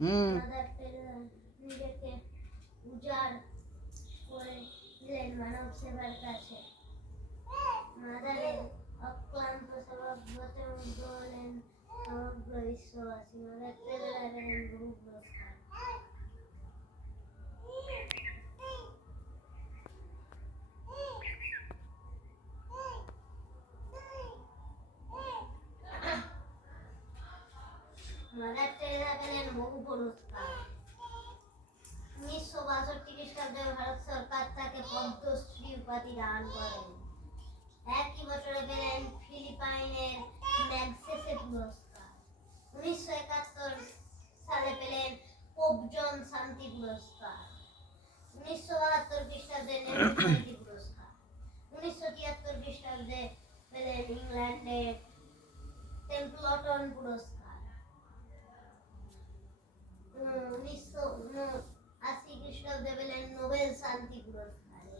Mother Teresa নিজেকে উজাড় করে দিলেন মানব সেবার কাছে। মাদারের অক্লান্ত স্বভাবতে মুগ্ধ হলেন সমগ্র বিশ্ববাসী। মাদার টেরেসা পেলেন বহু পুরস্কার। মাদার টেরেসা পেলেন বহু পুরস্কার। 1962 খ্রিস্টাব্দে ভারত সরকার তাকে পদ্মশ্রী উপাধি দান করেন। একই বছরে পেলেন ফিলিপাইনের ম্যাগসেসে পুরস্কার। 1971 সালে পেলেন পোপ জন শান্তি পুরস্কার। 1972 খ্রিস্টাব্দে নেহেরু শান্তি পুরস্কার। 1973 খ্রিস্টাব্দে পেলেন ইংল্যান্ডের টেম্পলটন পুরস্কার। 1979 খ্রিস্টাব্দে পেলেন নোবেল শান্তি পুরস্কার।